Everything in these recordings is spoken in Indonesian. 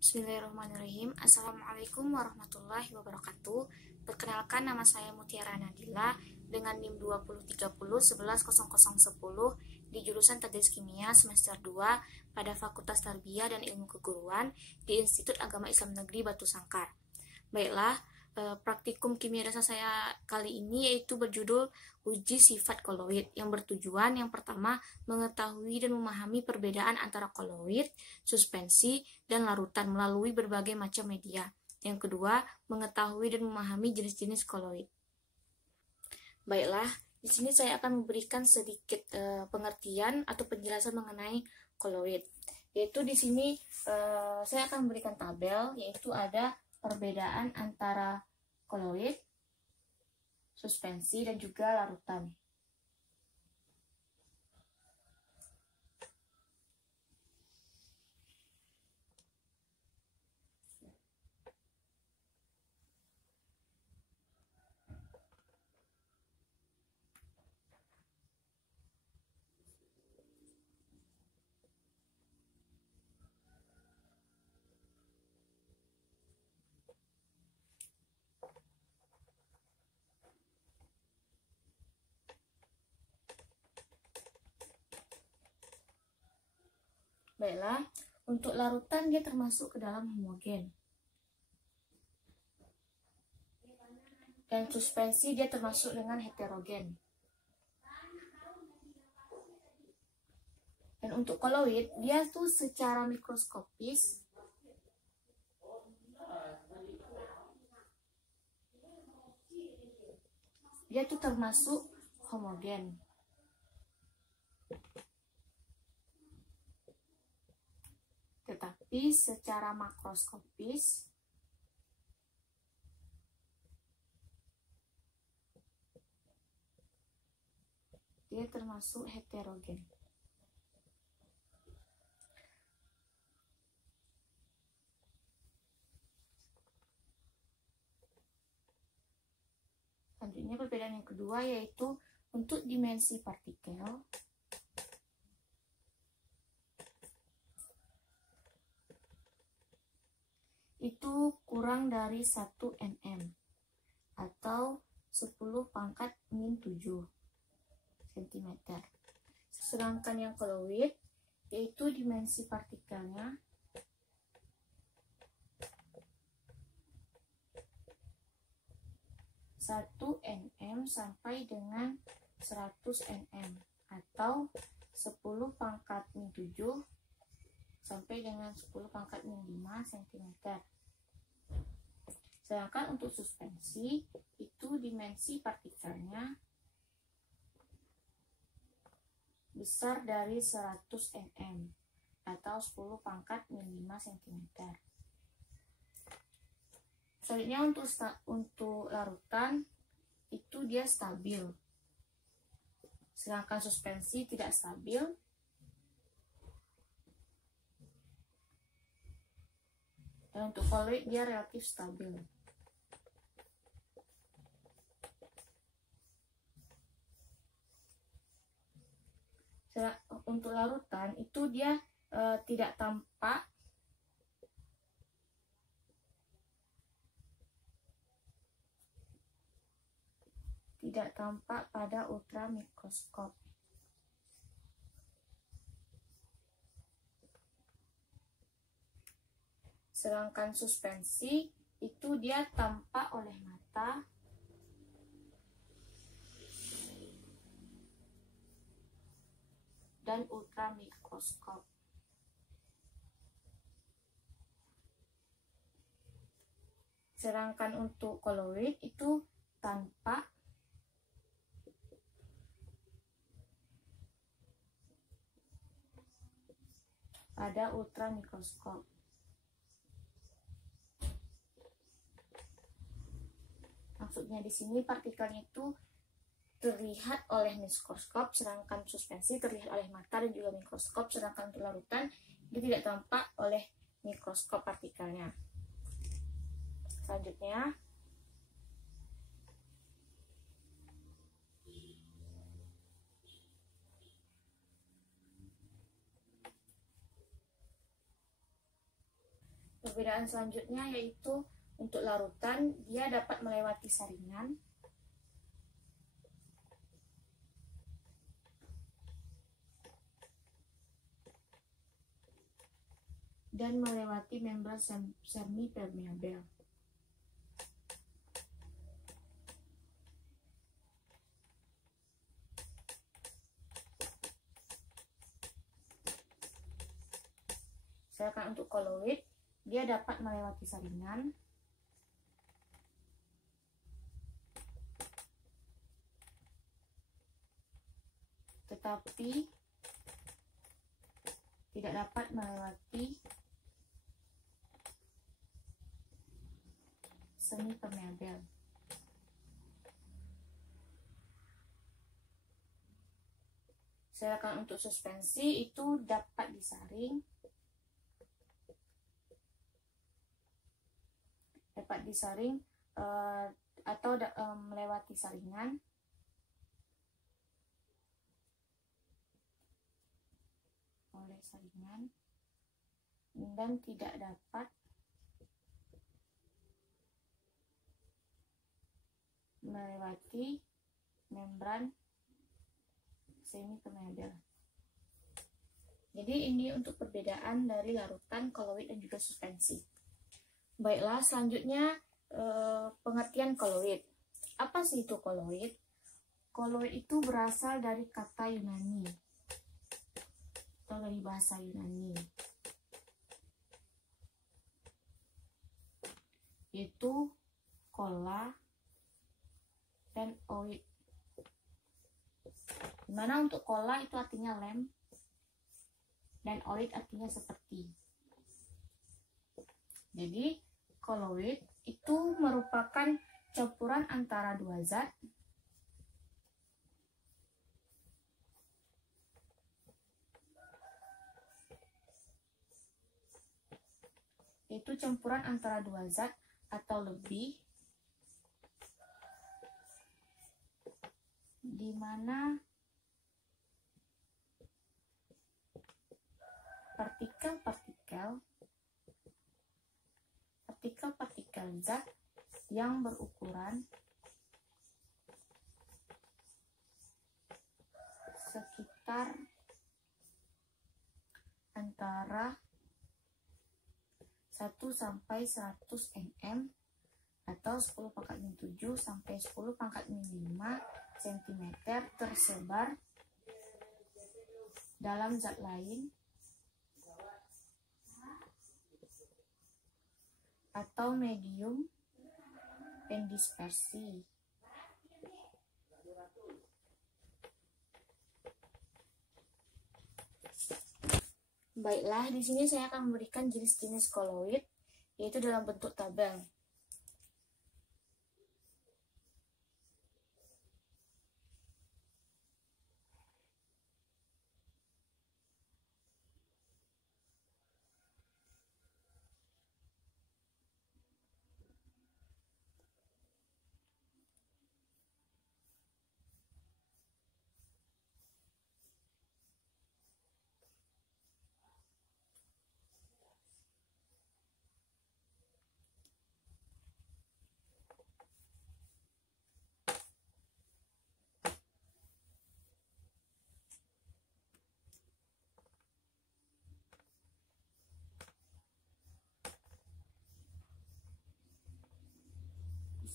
Bismillahirrahmanirrahim. Assalamualaikum warahmatullahi wabarakatuh. Perkenalkan, nama saya Mutiara Nadila dengan NIM 2030110010 di jurusan Tadris Kimia semester 2 pada Fakultas Tarbiyah dan Ilmu Keguruan di Institut Agama Islam Negeri Batu Sangkar. Baiklah, praktikum kimia dasar saya kali ini yaitu berjudul uji sifat koloid, yang bertujuan yang pertama mengetahui dan memahami perbedaan antara koloid, suspensi, dan larutan melalui berbagai macam media. Yang kedua, mengetahui dan memahami jenis-jenis koloid. Baiklah, di sini saya akan memberikan sedikit pengertian atau penjelasan mengenai koloid. Yaitu di sini saya akan memberikan tabel, yaitu ada perbedaan antara koloid, suspensi, dan juga larutan. Baiklah, untuk larutan dia termasuk ke dalam homogen. Dan suspensi dia termasuk dengan heterogen. Dan untuk koloid, dia tuh secara mikroskopis dia tuh termasuk homogen. Tetapi secara makroskopis dia termasuk heterogen. Selanjutnya perbedaan yang kedua yaitu untuk dimensi partikel. Itu kurang dari 1 nm atau 10 pangkat min 7 cm. Sedangkan yang koloid yaitu dimensi partikelnya satu nm sampai dengan 100 nm atau 10 pangkat min 7 sampai dengan 10 pangkat min 5 cm. Sedangkan untuk suspensi itu dimensi partikelnya besar dari 100 nm atau 10 pangkat min 5 cm. Selanjutnya untuk larutan itu dia stabil. Sedangkan suspensi tidak stabil. Dan untuk koloid dia relatif stabil. Untuk larutan itu dia tidak tampak pada ultramikroskop. Sedangkan suspensi itu dia tampak oleh mata dan ultramikroskop. Sedangkan untuk koloid itu tampak pada ultramikroskop. Maksudnya di sini partikelnya itu terlihat oleh mikroskop, sedangkan suspensi terlihat oleh mata dan juga mikroskop, sedangkan untuk larutan dia tidak tampak oleh mikroskop partikelnya. Selanjutnya Perbedaan selanjutnya yaitu untuk larutan, dia dapat melewati saringan dan melewati membran semi permeabel. Sedangkan untuk koloid, dia dapat melewati saringan tetapi tidak dapat melewati semi permeabel. Sedangkan untuk suspensi itu dapat disaring, atau melewati saringan dan tidak dapat melewati membran semi permeabel. Jadi ini untuk perbedaan dari larutan, koloid, dan juga suspensi. Baiklah, selanjutnya pengertian koloid. Apa sih itu koloid? Koloid itu berasal dari kata Yunani atau dari bahasa Yunani, yaitu kola dan oid. Dimana untuk kola itu artinya lem dan oid artinya seperti. Jadi koloid itu merupakan campuran antara dua zat atau lebih, di mana partikel-partikel zat yang berukuran sekitar antara 1 sampai 100 mm atau 10⁻⁷ sampai 10⁻⁵ cm tersebar dalam zat lain atau medium pendispersi. Baiklah, di sini saya akan memberikan jenis-jenis koloid, yaitu dalam bentuk tabel.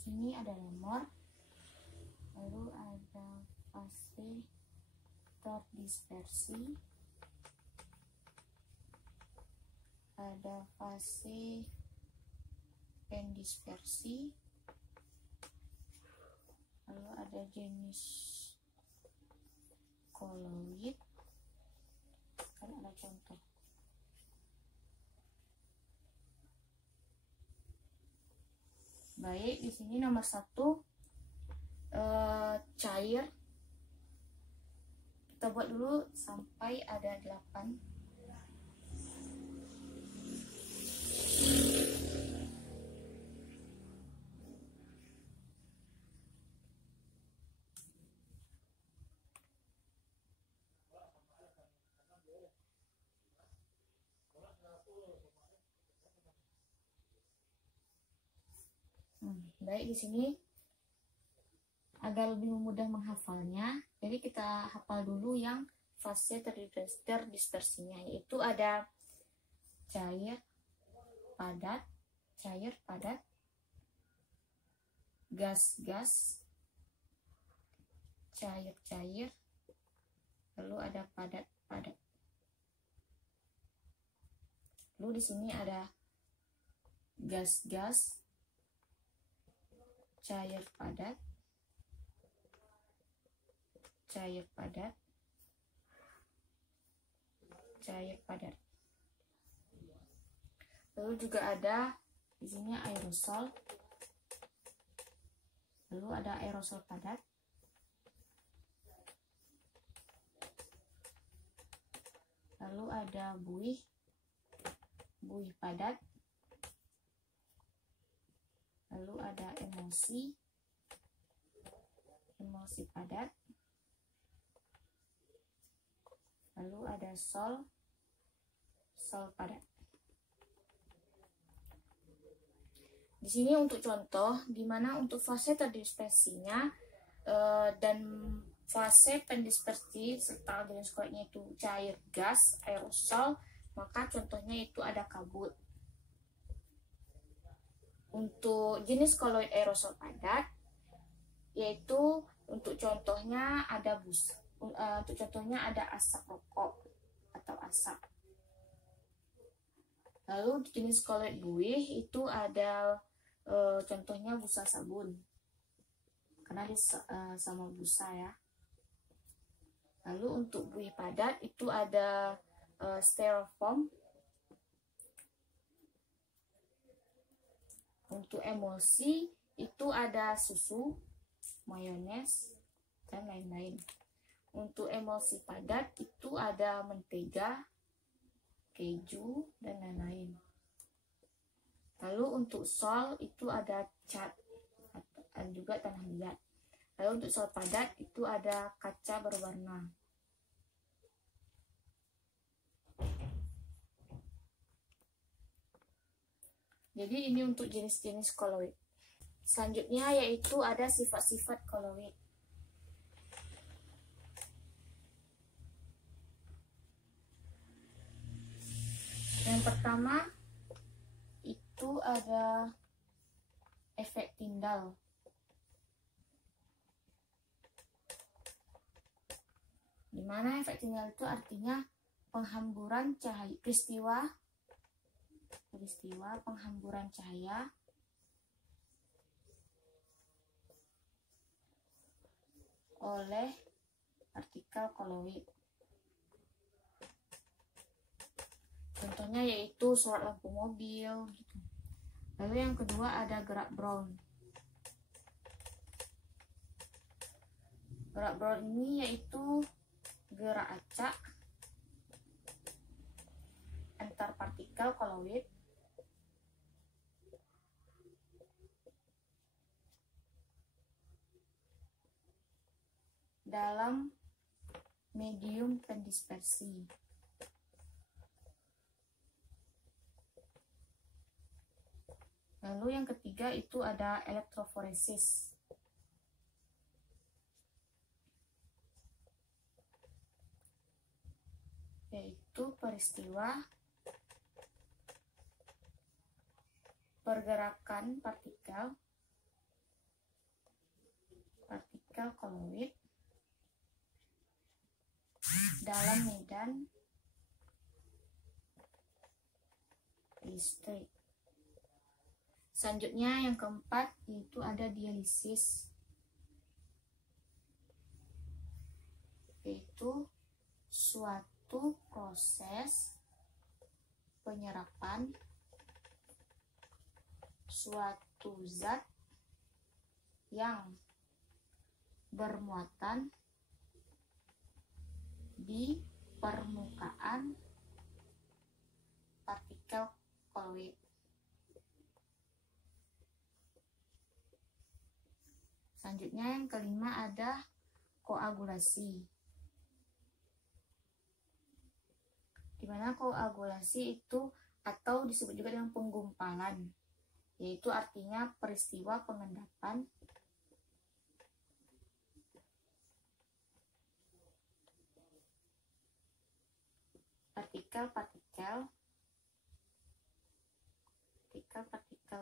Sini ada lemor, lalu ada fase terdispersi, ada fase pendispersi, lalu ada jenis koloid, kan ada contoh. Baik, di sini nomor 1 cair. Kita buat dulu sampai ada 8. Baik, di sini agar lebih mudah menghafalnya, jadi kita hafal dulu yang fase terdispersinya, yaitu ada cair, padat, gas, cair, lalu ada padat. Lalu di sini ada gas, cair padat, Lalu juga ada di sini aerosol. Lalu ada aerosol padat. Lalu ada buih padat. Lalu ada emulsi padat. Lalu ada sol padat. Di sini untuk contoh, di mana untuk fase terdispersinya dan fase pendispersi serta jenis koloidnya itu cair, gas, aerosol, maka contohnya itu ada kabut. Untuk jenis koloid aerosol padat, yaitu untuk contohnya ada asap rokok atau asap. Lalu jenis koloid buih itu ada contohnya busa sabun, karena dia sama busa ya. Lalu untuk buih padat itu ada styrofoam. Untuk emulsi itu ada susu, mayones, dan lain-lain. Untuk emulsi padat itu ada mentega, keju, dan lain-lain. Lalu untuk sol itu ada cat dan juga tanah liat. Lalu untuk sol padat itu ada kaca berwarna. Jadi ini untuk jenis-jenis koloid. Selanjutnya yaitu ada sifat-sifat koloid. Yang pertama itu ada efek Tyndall. Dimana efek Tyndall itu artinya penghamburan cahaya, peristiwa penghamburan cahaya oleh partikel koloid. Contohnya yaitu sorot lampu mobil gitu. Lalu yang kedua ada gerak Brown. Gerak Brown ini yaitu gerak acak antar partikel koloid dalam medium pendispersi. Lalu yang ketiga itu ada elektroforesis. Yaitu peristiwa pergerakan partikel koloid dalam medan listrik. Selanjutnya yang keempat yaitu ada dialisis, yaitu suatu proses penyerapan suatu zat yang bermuatan di permukaan partikel koloid. Selanjutnya yang kelima ada koagulasi. Di mana koagulasi itu atau disebut juga dengan penggumpalan. yaitu artinya peristiwa pengendapan partikel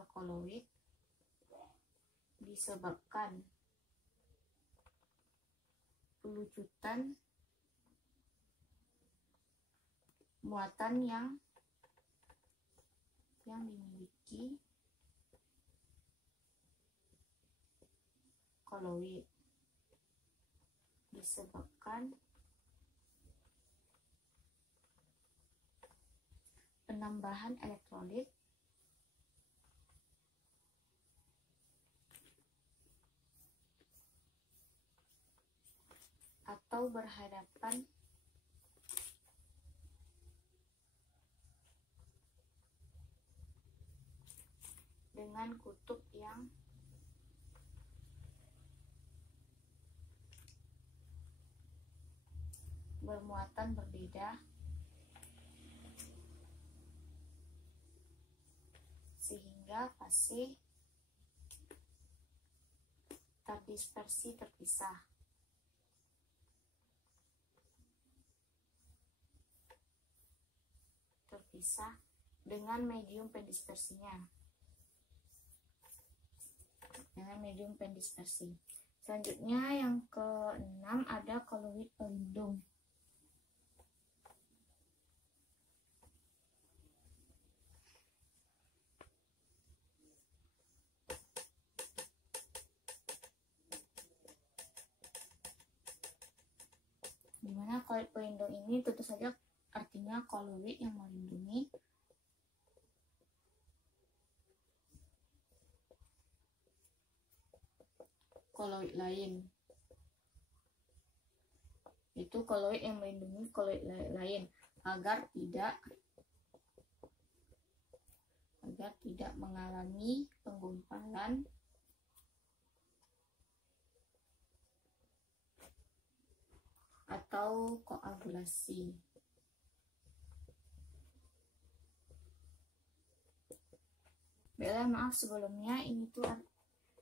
koloid disebabkan pelucutan muatan yang dimiliki koloid, disebabkan penambahan elektrolit atau berhadapan dengan kutub yang bermuatan berbeda, sehingga fase terdispersi terpisah. Dengan medium pendispersinya. Selanjutnya yang ke-6 ada koloid pelindung. Dimana koloid pelindung ini tentu saja artinya koloid yang melindungi koloid lain. Itu koloid yang melindungi koloid lain agar tidak mengalami penggumpalan atau koagulasi. Baiklah, maaf sebelumnya, ini tuh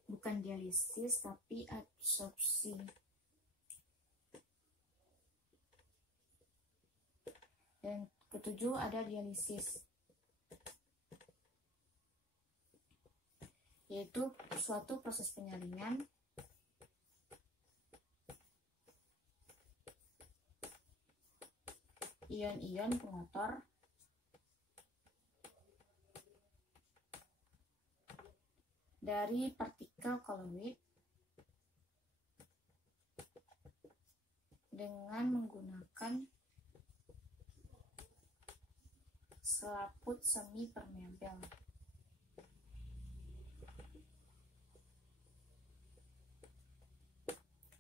bukan dialisis tapi adsorpsi. Dan ketujuh ada dialisis, yaitu suatu proses penyaringan ion-ion pengotor dari partikel koloid dengan menggunakan selaput semi permeabel.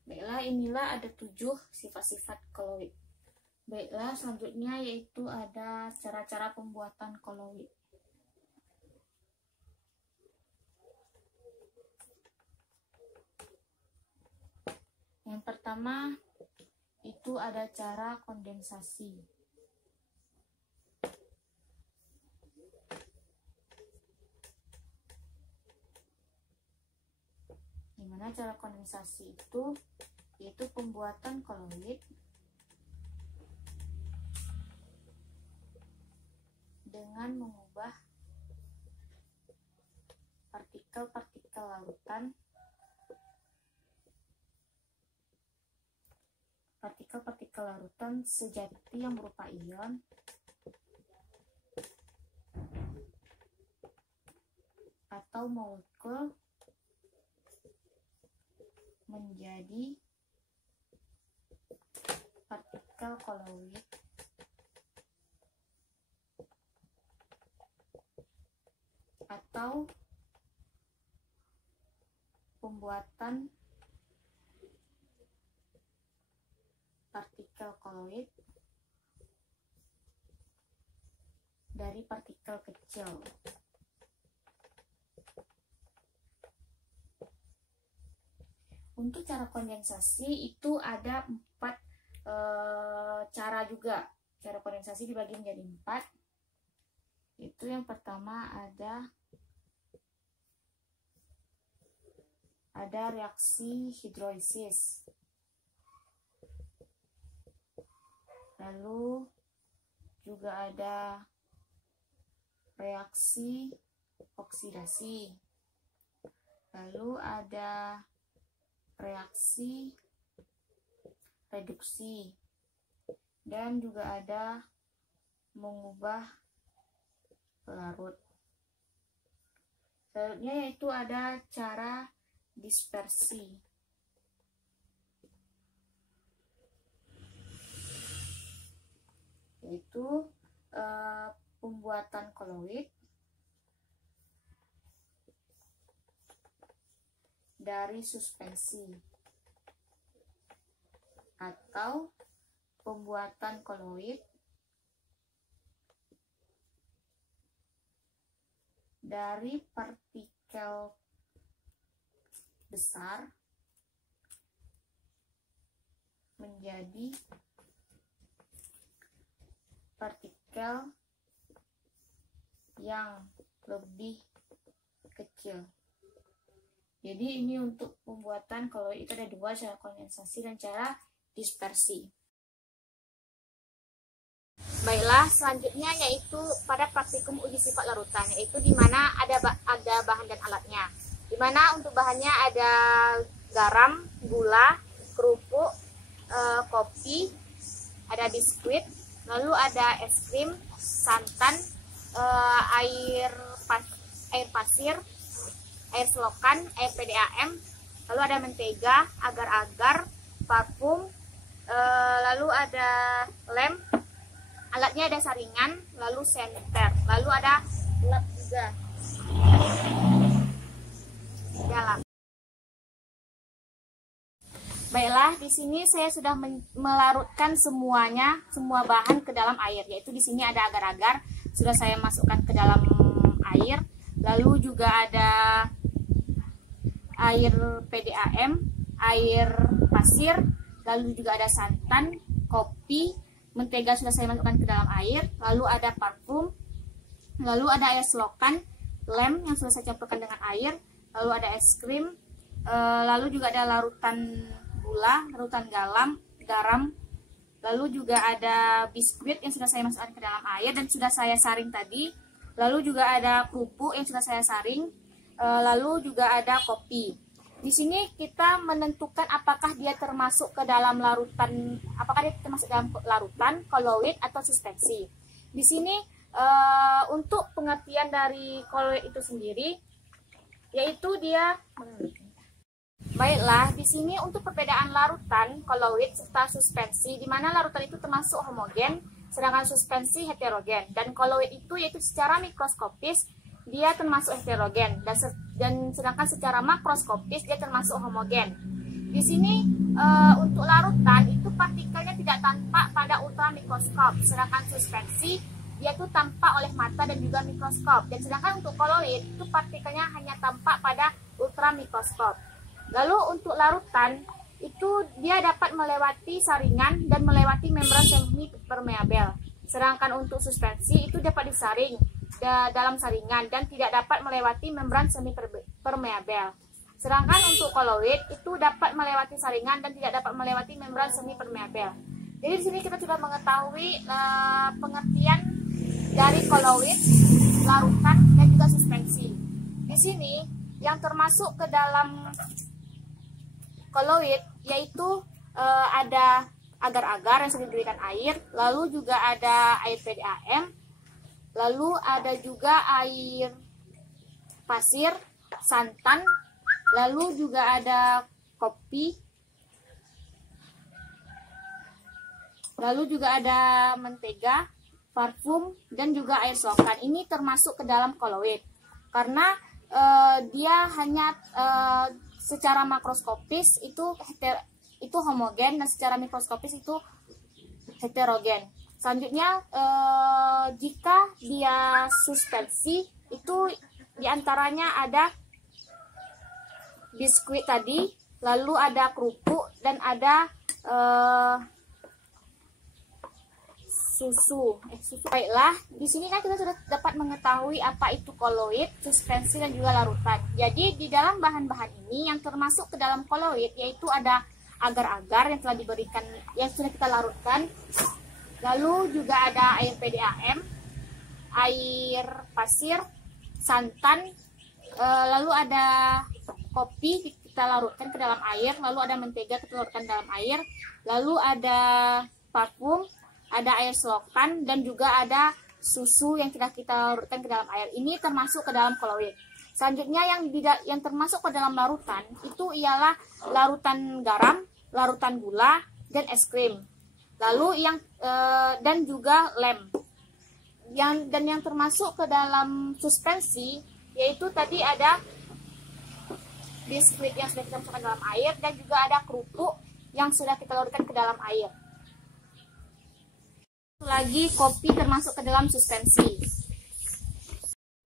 Baiklah, inilah ada 7 sifat-sifat koloid. Baiklah, selanjutnya yaitu ada cara-cara pembuatan koloid. Yang pertama itu ada cara kondensasi. Gimana cara kondensasi itu? Yaitu pembuatan koloid dengan mengubah partikel-partikel larutan sejati yang berupa ion atau molekul menjadi partikel koloid atau pembuatan partikel koloid dari partikel kecil. Untuk cara kondensasi itu ada 4 cara juga. Cara kondensasi dibagi menjadi 4. Itu yang pertama ada ada reaksi hidrolisis, lalu juga ada reaksi oksidasi, lalu ada reaksi reduksi, dan juga ada mengubah pelarut. Selanjutnya yaitu ada cara dispersi, yaitu pembuatan koloid dari suspensi atau pembuatan koloid dari partikel besar menjadi partikel yang lebih kecil. Jadi ini untuk pembuatan koloid itu ada dua, cara kondensasi dan cara dispersi. Baiklah, selanjutnya yaitu pada praktikum uji sifat larutan, yaitu di mana ada bahan dan alatnya. Di mana untuk bahannya ada garam, gula, kerupuk, kopi, ada biskuit, lalu ada es krim, santan, air pasir, air selokan, air PDAM, lalu ada mentega, agar-agar, parfum, lalu ada lem, alatnya ada saringan, lalu senter, lalu ada lap juga. Dalam. Baiklah, di sini saya sudah melarutkan semuanya, semua bahan ke dalam air, yaitu di sini ada agar-agar, sudah saya masukkan ke dalam air, lalu juga ada air PDAM, air pasir, lalu juga ada santan, kopi, mentega sudah saya masukkan ke dalam air, lalu ada parfum, lalu ada air selokan, lem yang sudah saya campurkan dengan air, lalu ada es krim, lalu juga ada larutan gula, larutan garam, lalu juga ada biskuit yang sudah saya masukkan ke dalam air dan sudah saya saring tadi, lalu juga ada kerupuk yang sudah saya saring, lalu juga ada kopi. Di sini kita menentukan apakah dia termasuk ke dalam larutan, koloid atau suspensi. Di sini untuk pengertian dari koloid itu sendiri, yaitu dia baiklah, di sini untuk perbedaan larutan, koloid serta suspensi, di mana larutan itu termasuk homogen, sedangkan suspensi heterogen, dan koloid itu yaitu secara mikroskopis dia termasuk heterogen, dan sedangkan secara makroskopis dia termasuk homogen. Di sini untuk larutan itu partikelnya tidak tampak pada ultramikroskop, sedangkan suspensi dia itu tampak oleh mata dan juga mikroskop, dan sedangkan untuk koloid itu partikelnya hanya tampak pada ultramikroskop. Lalu untuk larutan itu dia dapat melewati saringan dan melewati membran semi permeabel. Sedangkan untuk suspensi itu dapat disaring dalam saringan dan tidak dapat melewati membran semi permeabel. Sedangkan untuk koloid itu dapat melewati saringan dan tidak dapat melewati membran semi permeabel. Jadi di sini kita sudah mengetahui pengertian dari koloid, larutan dan juga suspensi. Di sini yang termasuk ke dalam koloid yaitu ada agar-agar yang sudah diberikan air, lalu juga ada air PDAM, lalu ada juga air pasir, santan, lalu juga ada kopi, lalu juga ada mentega, parfum, dan juga air selokan. Ini termasuk ke dalam koloid karena dia hanya secara makroskopis itu homogen dan secara mikroskopis itu heterogen. Selanjutnya jika dia suspensi itu diantaranya ada biskuit tadi, lalu ada kerupuk dan ada susu. Baiklah, di sini kan kita sudah dapat mengetahui apa itu koloid, suspensi dan juga larutan. Jadi di dalam bahan-bahan ini yang termasuk ke dalam koloid yaitu ada agar-agar yang telah diberikan, yang sudah kita larutkan. Lalu juga ada air PDAM, air pasir, santan, lalu ada kopi kita larutkan ke dalam air, lalu ada mentega kita larutkan dalam air, lalu ada parfum, ada air selokan, dan juga ada susu yang sudah kita larutkan ke dalam air. Ini termasuk ke dalam koloid. Selanjutnya yang termasuk ke dalam larutan itu ialah larutan garam, larutan gula, dan es krim. Lalu dan juga lem. Yang termasuk ke dalam suspensi yaitu tadi ada biskuit yang sudah kita masukkan ke dalam air, dan juga ada kerupuk yang sudah kita larutkan ke dalam air. Lagi kopi termasuk ke dalam suspensi.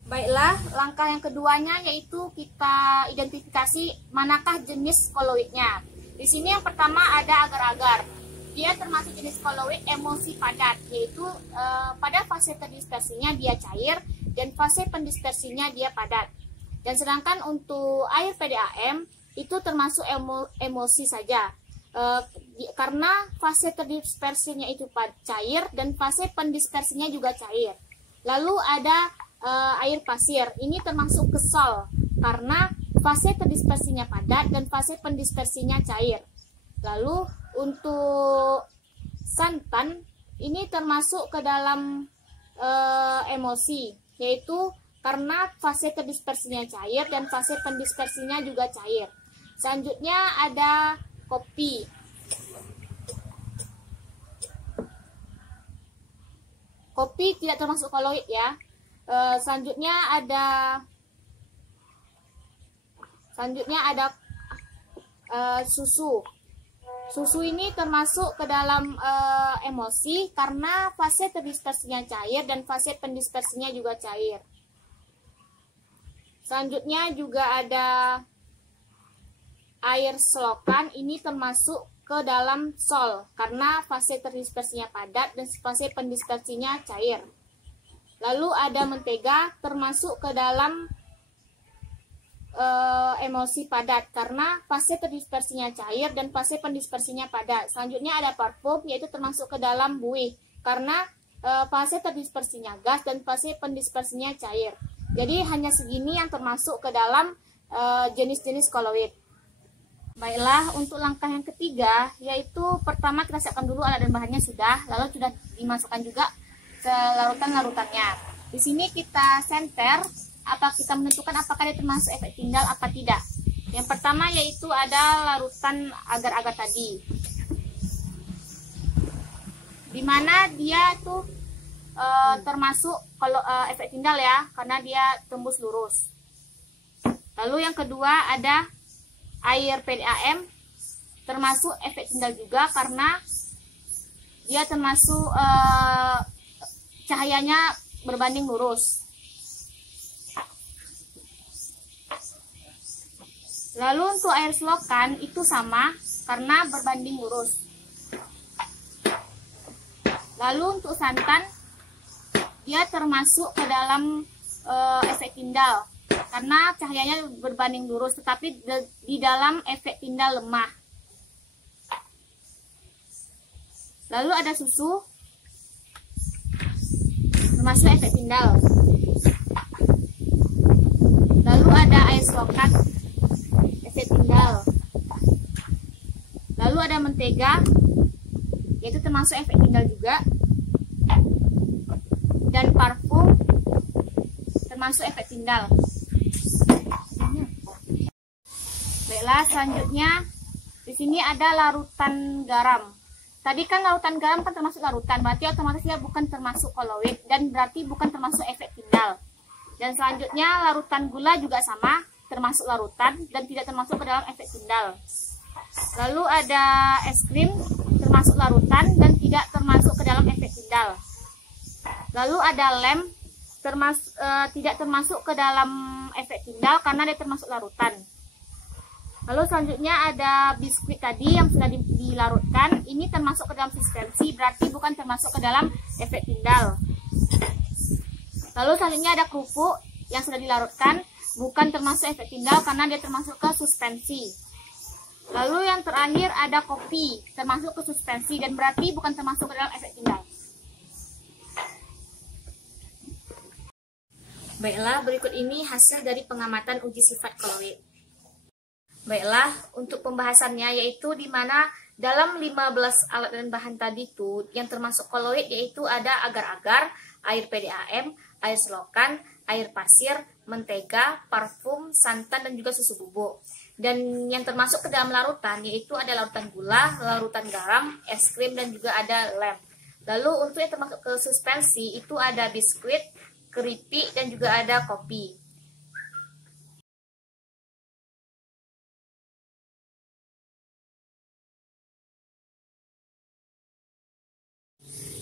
Baiklah, langkah yang keduanya yaitu kita identifikasi manakah jenis koloidnya. Di sini yang pertama ada agar-agar. Dia termasuk jenis koloid emulsi padat, yaitu pada fase terdispersinya dia cair dan fase pendispersinya dia padat. Dan sedangkan untuk air PDAM itu termasuk emulsi saja. Karena fase terdispersinya itu cair dan fase pendispersinya juga cair. Lalu ada air pasir, ini termasuk kesal karena fase terdispersinya padat dan fase pendispersinya cair. Lalu untuk santan ini termasuk ke dalam emulsi, yaitu karena fase terdispersinya cair dan fase pendispersinya juga cair. Selanjutnya ada kopi. Kopi tidak termasuk koloid ya. Selanjutnya ada susu. Susu ini termasuk ke dalam emulsi karena fase terdispersinya cair dan fase pendispersinya juga cair. Selanjutnya juga ada air selokan, ini termasuk ke dalam sol karena fase terdispersinya padat dan fase pendispersinya cair. Lalu ada mentega termasuk ke dalam emulsi padat karena fase terdispersinya cair dan fase pendispersinya padat. Selanjutnya ada parfum, yaitu termasuk ke dalam buih karena fase terdispersinya gas dan fase pendispersinya cair. Jadi hanya segini yang termasuk ke dalam jenis-jenis koloid. Baiklah, untuk langkah yang ketiga yaitu pertama kita siapkan dulu alat dan bahannya sudah, lalu sudah dimasukkan juga ke larutan-larutannya. Di sini kita center, kita menentukan apakah dia termasuk efek tindal apa tidak. Yang pertama yaitu ada larutan agar-agar tadi, dimana dia tuh termasuk kalau efek tindal ya, karena dia tembus lurus. Lalu yang kedua ada air PDAM, termasuk efek tindal juga karena dia termasuk cahayanya berbanding lurus. Lalu untuk air selokan itu sama karena berbanding lurus. Lalu untuk santan dia termasuk ke dalam efek tindal karena cahayanya berbanding lurus, tetapi di dalam efek tindal lemah. Lalu ada susu termasuk efek tindal. Lalu ada air selokan, efek tindal. Lalu ada mentega, yaitu termasuk efek tindal juga. Dan parfum termasuk efek tindal. Baiklah, selanjutnya di sini ada larutan garam. Tadi kan larutan garam kan termasuk larutan, berarti otomatis dia bukan termasuk koloid dan berarti bukan termasuk efek tindal. Dan selanjutnya larutan gula juga sama, termasuk larutan dan tidak termasuk ke dalam efek tindal. Lalu ada es krim, termasuk larutan dan tidak termasuk ke dalam efek tindal. Lalu ada lem, tidak termasuk ke dalam efek tindal karena dia termasuk larutan. Lalu selanjutnya ada biskuit tadi yang sudah dilarutkan. Ini termasuk ke dalam suspensi, berarti bukan termasuk ke dalam efek tindal. Lalu selanjutnya ada kerupuk yang sudah dilarutkan, bukan termasuk efek tindal karena dia termasuk ke suspensi. Lalu yang terakhir ada kopi, termasuk ke suspensi dan berarti bukan termasuk ke dalam efek tindal. Baiklah, berikut ini hasil dari pengamatan uji sifat koloid. Baiklah, untuk pembahasannya yaitu di mana dalam 15 alat dan bahan tadi itu yang termasuk koloid yaitu ada agar-agar, air PDAM, air selokan, air pasir, mentega, parfum, santan, dan juga susu bubuk. Dan yang termasuk ke dalam larutan yaitu ada larutan gula, larutan garam, es krim, dan juga ada lem. Lalu untuk yang termasuk ke suspensi itu ada biskuit, keripik, dan juga ada kopi.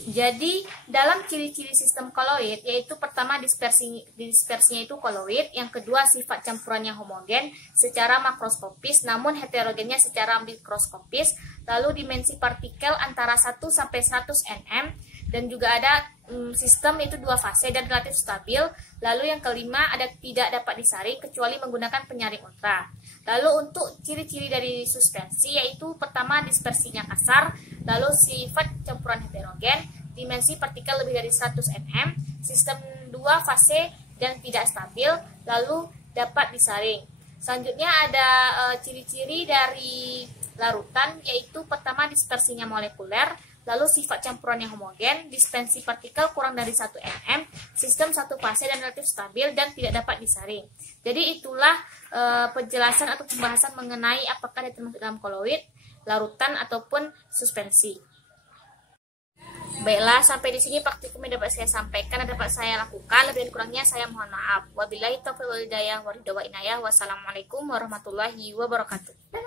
Jadi, dalam ciri-ciri sistem koloid, yaitu pertama dispersinya itu koloid, yang kedua sifat campurannya homogen secara makroskopis, namun heterogennya secara mikroskopis, lalu dimensi partikel antara 1 sampai 100 nm, dan juga ada sistem itu dua fase dan relatif stabil. Lalu yang kelima ada tidak dapat disaring kecuali menggunakan penyaring ultra. Lalu untuk ciri-ciri dari suspensi yaitu pertama dispersinya kasar, lalu sifat campuran heterogen, dimensi partikel lebih dari 100 nm, sistem dua fase dan tidak stabil, lalu dapat disaring. Selanjutnya ada ciri-ciri dari larutan yaitu pertama dispersinya molekuler, lalu sifat campurannya homogen, dispersi partikel kurang dari 1 nm, sistem satu fase dan relatif stabil dan tidak dapat disaring. Jadi itulah penjelasan atau pembahasan mengenai apakah dia termasuk dalam koloid, larutan ataupun suspensi. Baiklah, sampai di sini praktikum yang dapat saya sampaikan dan dapat saya lakukan. Lebih dan kurangnya saya mohon maaf. Wabillahi taufiq wal hidayah, waridho wa inayah. Wassalamualaikum warahmatullahi wabarakatuh.